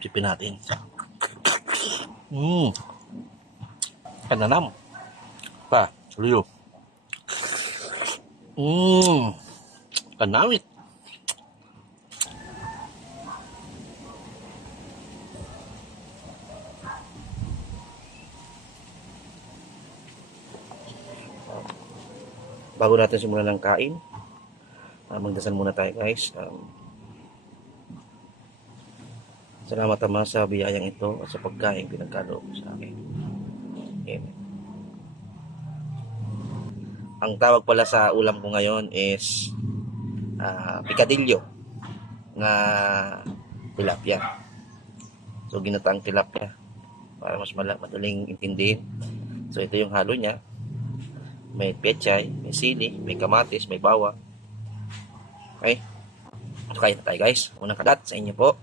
Sipsipin natin. Kananam. Pa, luyo. Kanawit. Bago natin simulan ng kain, magdasal muna tayo guys. Salamat Ama sa biyayang ito at sa pagkain pinagkaloob mo sa akin. Amen. Ang tawag pala sa ulam ko ngayon is picadillo na tilapia. So ginataang tilapia para mas madaling intindihin. So ito yung halo niya. May pechay, may sili, may kamatis, may bawang. Okay? So kain na tayo guys. Unang kadat sa inyo po.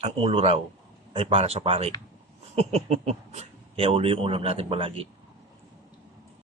Ang ulo raw ay para sa pare. Kaya ulo yung ulam natin palagi.